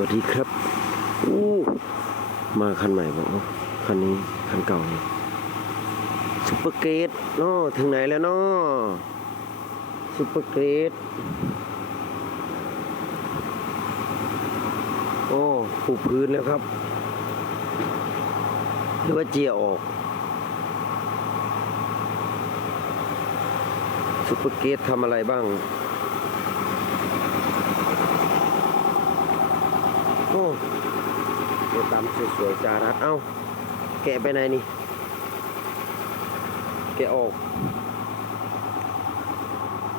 วัสดีครับอู้มาคันใหม่บอกว่าคันนี้คันเก่านี่ซุปเปอร์เกรดเนาะถึงไหนแล้วเนาะซุปเปอร์เกรดโอ้ผูกพื้นแล้วครับหรือว่าเจียออกซุปเปอร์เกรดทำอะไรบ้าง โอ้ ตัวตำสวยๆจารัดเอ้า แกะไปไหนนี่ แกะออก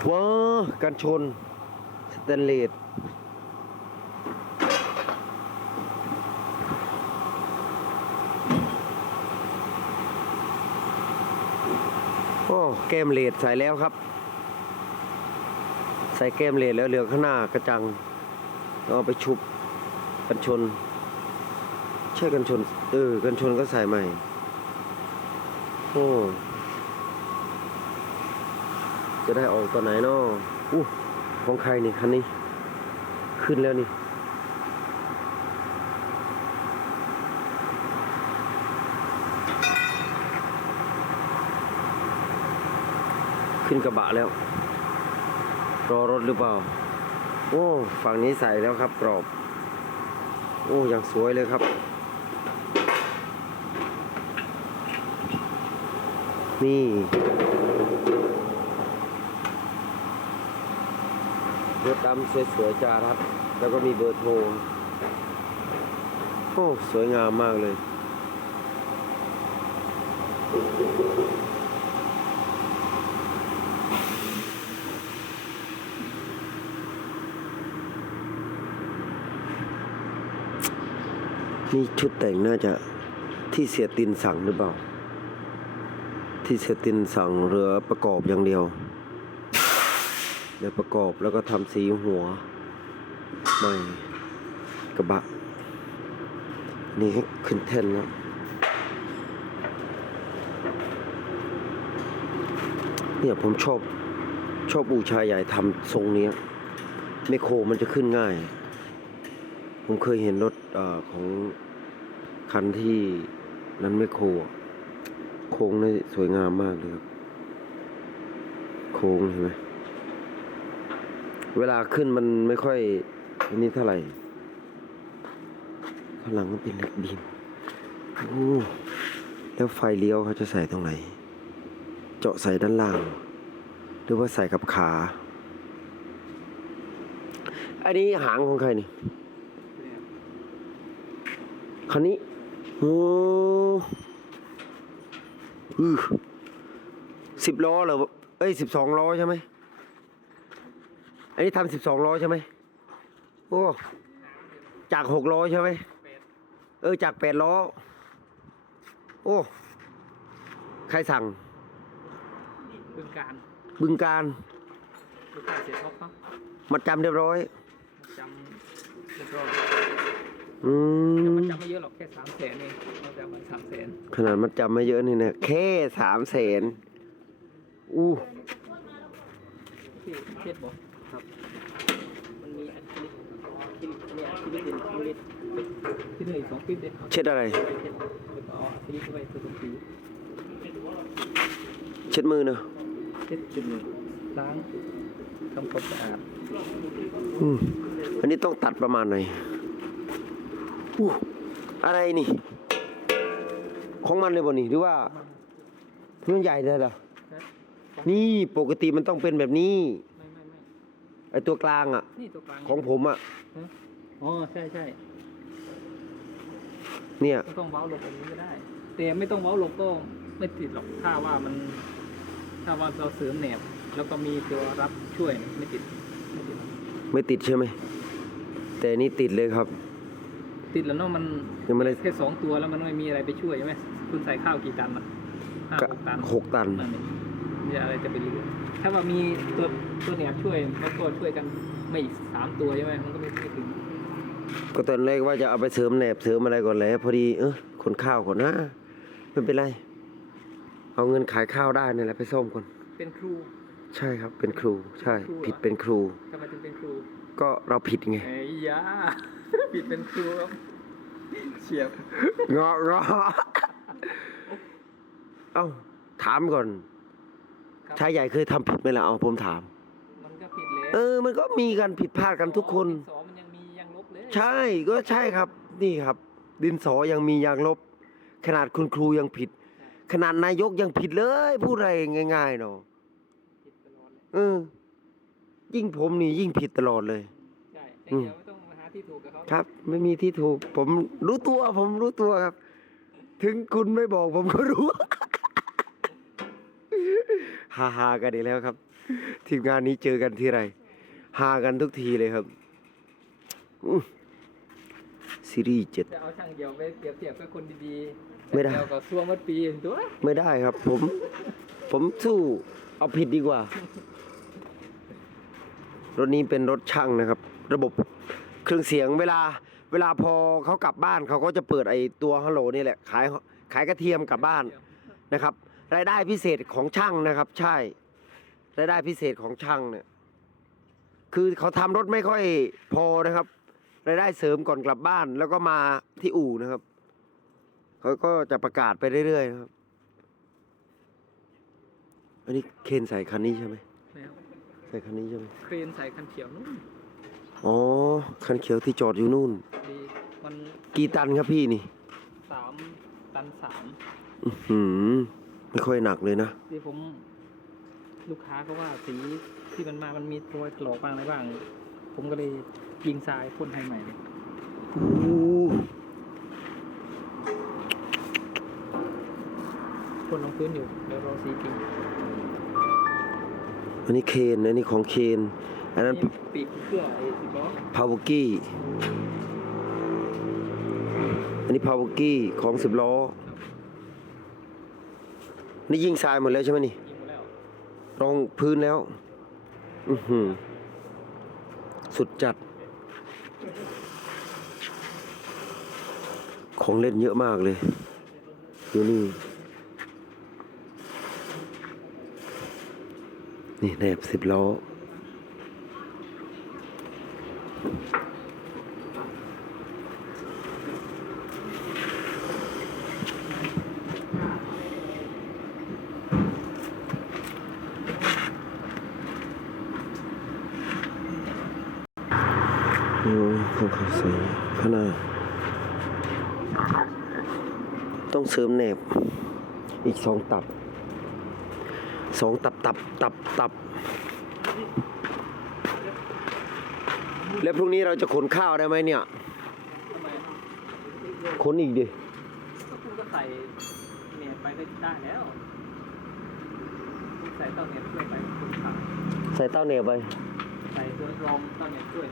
ว้ากันชน สแตนเลสโอ้แก้มเลดใส่แล้วครับ ใส่แก้มเลดแล้วเหลือข้างหน้ากระจัง เอาไปชุบกันชน ใช่กันชน เออ กันชนก็ใส่ใหม่ โอ้ จะได้ออกตอนไหนเนาะอู้ของใครนี่คันนี้ ขึ้นแล้วนี่ ขึ้นกระบะแล้ว รอรถหรือเปล่า โอ้ ฝั่งนี้ใส่แล้วครับกรอบ โอ้ยังสวยเลยครับ นี่รถดำสวยๆจ้าครัดแล้วก็มีเบอร์โทร โอ้ สวยงามมากเลย นี่ชุดแต่งน่าจะที่เสียตินสั่งหรือเปล่า ที่เสียตินสั่งเรือประกอบอย่างเดียวเรือประกอบแล้วก็ทำสีหัวใหม่กระบะ นี่ขึ้นแท่นแล้วเนี่ยผมชอบชอบบูชายใหญ่ทำทรงนี้ไมโครมันจะขึ้นง่าย ผมเคยเห็นรถอของคันที่นั้นไม่โคร โค้งนี่สวยงามมากเลยครับ โค้งเห็นไหมเวลาขึ้นมันไม่ค่อยอันนี้เท่าไหร่ข้างหลังมันเป็นเหล็กบีมโอ้แล้วไฟเลี้ยวเขาจะใส่ตรงไหน เจาะใส่ด้านล่าง หรือว่าใส่กับขา อันนี้หางของใครนี่คันนี้โอ้ อือสิบล้อเหรอเอ้ยสิบสองล้อใช่ไหมอันนี้ทำสิบสองล้อใช่ไหมโอ้จากหกล้อใช่ไหมเออจากแปดล้อ โอ้ใครสั่ง บึงการบึงการลูกค้าเสียท็อปครับมัดจำเรียบร้อยจำเรียบร้อย อืแต่มันมจำไม่เยอะหรอกแค่สามแสนเองเราจะเอามาสามแสนขนาดมัดจำไม่เยอะนี่นะแค่สามแสนอู้ที่เทศบอกครับ มันมีอะคริลิกอ๋ออะคริลิกมีอะคริลิกเป็นอะคริลิกที่เหลืออีกสองปิ๊บเลยเช็ดอะไร ไปเทศแล้วก็เอาอะคริลิกเข้าไปผสมสีเช็ดมือเนอะเทศจุดหนึ่งล้างทำความสะอาดอืมอันนี้ต้องตัดประมาณไหน อู้อะไรนี่ ของมันเลยบ่นี่หรือว่ามันใหญ่เลยเหรอนะนี่ปกติมันต้องเป็นแบบนี้ไม่ไม่ไม่ไอตัวกลางอะ นี่ตัวกลางของผมอะฮะอ๋อใช่ใช่เนี่ยไม่ต้องเว้าหลบแบบนี้ก็ได้ แต่ไม่ต้องเว้าหลบก็ไม่ติดหรอกถ้าว่ามัน ถ้าว่าเราเสริมแหนบ แล้วก็มีตัวรับช่วยไม่ติด ไม่ติดหรอกไม่ติดใช่ไหมแต่อันนี่ติดเลยครับ ติดแล้วเนาะมันยังไม่ได้แค่สองตัวแล้วมันไม่มีอะไรไปช่วยใช่ไหมคุณใส่ข้าวกี่ตันอะห้าหกตันหกตันนั่นเองมีอะไรจะไปเหลือถ้าว่ามีตัวตัวแหนบช่วยแล้วก็ช่วยกันไม่อีกสามตัวใช่ไหมมันก็ไม่ไม่ถึงก็ตอนแรกว่าจะเอาไปเสริมแหนบเสริมอะไรก่อนแหล้วพอดีเออขนข้าวก่อนนะไม่เป็นไร เอาเงินขายข้าวได้นี่แหละไปซ่อมก่อนเป็นครู ใช่ครับเป็นครูใช่ครูเหรอผิดเป็นครูทำไมถึงเป็นครู ก็เราผิดไงเอ้ยยา ผิดเป็นครูครับเฉียบงอ งอ เอ้า ถามก่อนครับชายใหญ่เคยทำผิดไหมล่ะ เอาผมถาม มันก็ผิดเลยเออ มันก็มีการผิดพลาดกันทุกคน สอมันยังมียังลบเลยใช่ ก็ใช่ครับ นี่ครับ ดินสอยังมียางลบ ขนาดคุณครูยังผิด ขนาดนายกยังผิดเลย พูดอะไรง่ายๆเนาะผิดตลอดเลยเออ ยิ่งผมนี่ยิ่งผิดตลอดเลย ใช่แต่อืมเดี๋ยว ไม่ต้องมาหาที่ถูกกับเขาครับ ไม่มีที่ถูก ผมรู้ตัว ผมรู้ตัวครับ ถึงคุณไม่บอกผมก็รู้ฮาฮาๆกันอีกแล้วครับ ทีมงานนี้เจอกันทีไรฮากันทุกทีเลยครับอื้อซีรีส์เจ็ด จะเอาช่างเดียวไปเปรียบเทียบกับคนดีๆไม่ได้เดียวกับซัวมัดปีตัวไม่ได้ครับ ผม ผมสู้เอาผิดดีกว่า รถนี้เป็นรถช่างนะครับ ระบบ เครื่องเสียงเวลาเวลาพอเขากลับบ้านเขาก็จะเปิดไอตัวฮัลโหลนี่แหละขายขายกระเทียมกลับบ้านนะครับ รายได้พิเศษของช่างนะครับ ใช่ รายได้พิเศษของช่างเนี่ยคือเขาทำรถไม่ค่อยพอนะครับรายได้เสริมก่อนกลับบ้าน แล้วก็มาที่อู่นะครับเขาก็จะประกาศไปเรื่อยๆนะครับ อันนี้เคนใส่คันนี้ใช่ไหมแล้วใส่คันนี้ใช่ไหมเครนใส่คันเขียวนู่น อ๋อ คันเขียวที่จอดอยู่นู่น ดีมันกี่ตันครับพี่นี่ สามตันสามอื้อหือไม่ค่อยหนักเลยนะ ที่ผม ลูกค้าก็ว่าสีที่มันมามันมีรอยถลอกบ้างอะไรบ้าง ผมก็เลยยิงทรายพ่นให้ใหม่เลยอู้พ่นลงพื้นอยู่เดี๋ยวรอสีจริงอันนี้เคน อันนี้ของเคน อันนั้นนี่ปีกเครื่องไอ้สิบล้อพาวกี้อันนี้พาวกี้ของสิบล้อ นี่ยิงทรายหมดแล้วใช่ไหมนี่ยิงหมดแล้วรองพื้นแล้ว อือหือ สุดจัด ของเล่นเยอะมากเลยดูนี่นี่แนบสิบล้อ ต้องเข้าใส่ข้างหน้าต้องเสริมแหนบ อีกสองตับสองตับตับตับตับ แล้วพรุ่งนี้เราจะขนข้าวได้ไหมเนี่ยทำไมขนอีกดิก็คุณก็ใส่เน็ตไปก็ได้แล้วคุณใส่เต้าเน็ตช่วยไปคุณขาใส่เต้าเหนบไป ใส่ตัวรองเต้าเน็ตช่วย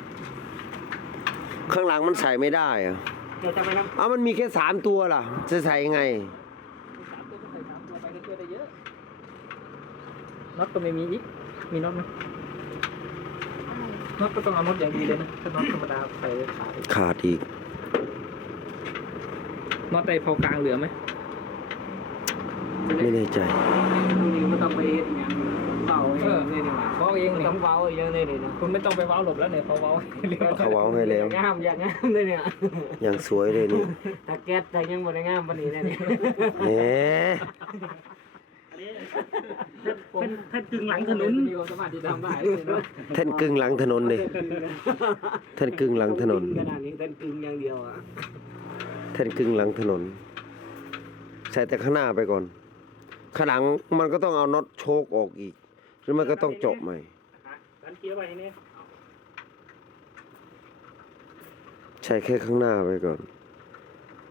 ข้างหลังมันใส่ไม่ได้อะเดี๋ยวจะไปนะเอ้ามันมีแค่สามตัวล่ะ จะใส่ยังไง สามตัวก็ใส่สามตัวไปก็ช่วยได้เยอะน็อตก็ไม่มีอีก มีน็อตไหมน็อตก็ต้องเอาน็อตอย่างดีเลยนะถ้าน็อตธรรมดาใส่ขาดขาดอีก น็อตไอ้พอกลางเหลือไหมไม่แน่ใจนี่ไม่ต้องไปอย่างเบา เองนี่นี่มาเว้าเองไม่เนี่ยต้องเบาอย่างนี้นี่นะคุณไม่ต้องไปเว้าหลบแล้วเนี่ยเขาเว้าให้เรียบร้อยเขาเว้าให้แล้วงามอย่างงามเลยเนี่ยอย่างสวยเลยนี่ตะแก๊สแต่ยังบ่ได้งามปานนี้นะเนี่ยแหมเป็นแท่นกึ่งหลังถนนมีความสามารถที่จะทำได้เลยเนอะแท่นกึ่งหลังถนนเลยแท่นกึ่งหลังถนนขนาดนี้เป็นกึ่งอย่างเดียวอะแท่นกึ่งหลังถนน ใส่แต่ข้างหน้าไปก่อน ข้างหลังมันก็ต้องเอาน็อตโชกออกอีก หรือมันก็ต้องเจาะใหม่การเกียร์ไปนี่ใช่แค่ข้างหน้าไปก่อน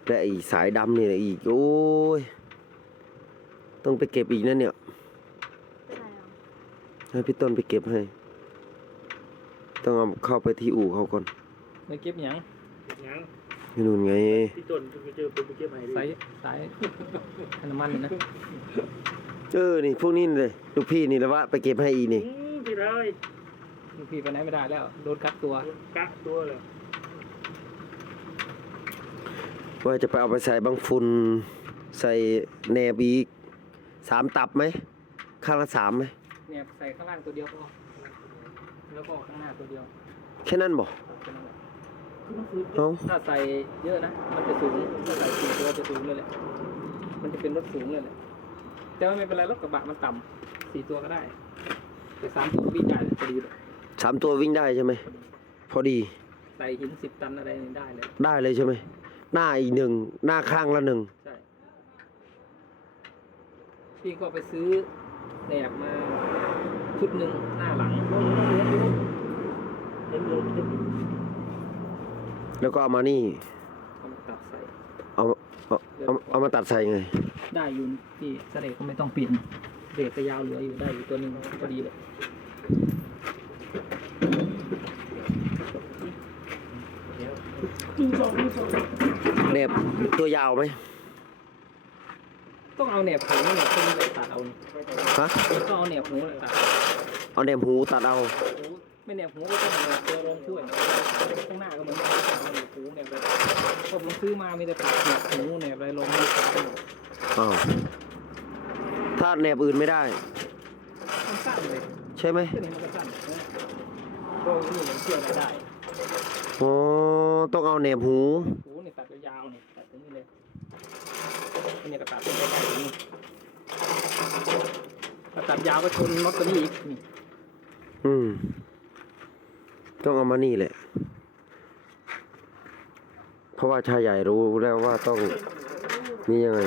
และไอ้สายดำนี่แหละอีกโอ้ยต้องไปเก็บอีกนะเนี่ยเป็นไรอะให้พี่ต้นไปเก็บให้ ต้องเอาเข้าไปที่อู่เขาก่อนไม่เก็บหยังยังไม่นู่นไงพี่ต้นไปเจอไปเก็บให้ดิสายสายน้ำมันนี่นะ เออ นี่พวกนี้เลยลูกพี่นี่แล้วว่าไปเก็บให้อีนี่ อืมพี่เลยลูกพี่ไปไหนไม่ได้แล้ว โดนกัดตัว กักตัวเลยว่าจะไปเอาไปใส่บางฟุนใส่แหนบอีกสามตับไหมข้างละสามไหมเนี่ยใส่ข้างล่างตัวเดียวพอแล้วก็ข้างหน้าตัวเดียวแค่นั้นบ่แค่นั้นแหละเอ้าถ้าใส่เยอะนะ มันจะสูงถ้าใส่สี่ตัวจะสูงเลยแหละ มันจะเป็นรถสูงเลยแหละ แต่ว่าไม่เป็นไรรถกระบะมันต่ำสี่ตัวก็ได้ แต่สามตัววิ่งได้เลยพอดีเลยสามตัววิ่งได้ใช่ไหมพอดี ใส่หินสิบตันอะไรนี่ได้เลย ได้เลยใช่ไหมหน้าอีกหนึ่งหน้าข้างละหนึ่งใช่ พี่ก็ไปซื้อแหนบมาชุดหนึ่งหน้าหลังแล้วก็เอามานี่ เอามาตัดใส่ เอาเอาเอาเอามาตัดใส่ไง ได้อยู่ที่เสลก็ไม่ต้องปิดเบรกก็ยาวเหลืออยู่ได้อยู่ตัวหนึ่งพอดีเลยเน็บตัวยาวไหม ต้องเอาแหนบหูเนี่ยคนนี้เลยตัดเอานี่ฮะ ต้องเอาแหนบหูเลยตัดเอาแหนบหูตัดเอา หูไม่แหนบหูก็ต้องแหนบตัวรองช่วยข้างหน้าก็เหมือนกันเอาแหนบหู ผมซื้อมามีแต่ตัดแหนบหูแหนบอะไรลงไม่ตัดไปหมดอ้าวถ้าแหนบอื่นไม่ได้ มันสั้นเลยใช่ไหมเส้นนี้มันก็สั้นนะโรยนี่มันเชื่อมไม่ได้อ๋อต้องเอาแหนบหูหูนี่ตัดยาวๆนี่ตัดตรงนี้เลยอันนี้ก็ตัดเป็นใกล้ๆตรงนี้ถ้าตัดยาวก็ชนน็อตตัวนี้อีกนี่อืมต้องเอามานี่แหละเพ ราะว่าชายใหญ่รู้แล้วว่าต้องนี่ยังไง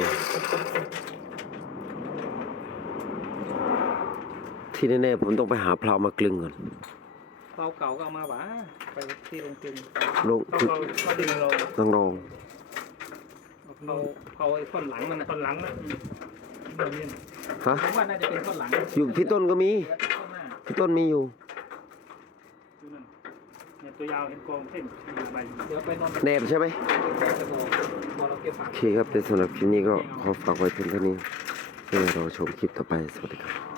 ที่แน่ๆผมต้องไปหาเพลามากลึงก่อนเราเก่าก็เอามาหวะไปที่โรงกลึงลงต้องคือเอาข้อดึงเราต้องรองเอาเผาไอ้ท่อนหลังมันนะตอนหลังนะแบบนี้ฮะผมว่าน่าจะเป็นท่อนหลังอยู่พี่ต้นก็มีเหลือแต่ท่อนหน้าพี่ต้นมีอยู่ดูนั่นเนี่ย ตัวยาวเห็นกองเส้นใบเดี๋ยวไปนอนแหนบใช่ไหมจะบอกบอกเราเก็บฝากโอเคครับแต่สำหรับคลิปนี้ก็ขอฝากไว้เพียงเท่านี้เดี๋ยวเราชมคลิปต่อไปสวัสดีครับ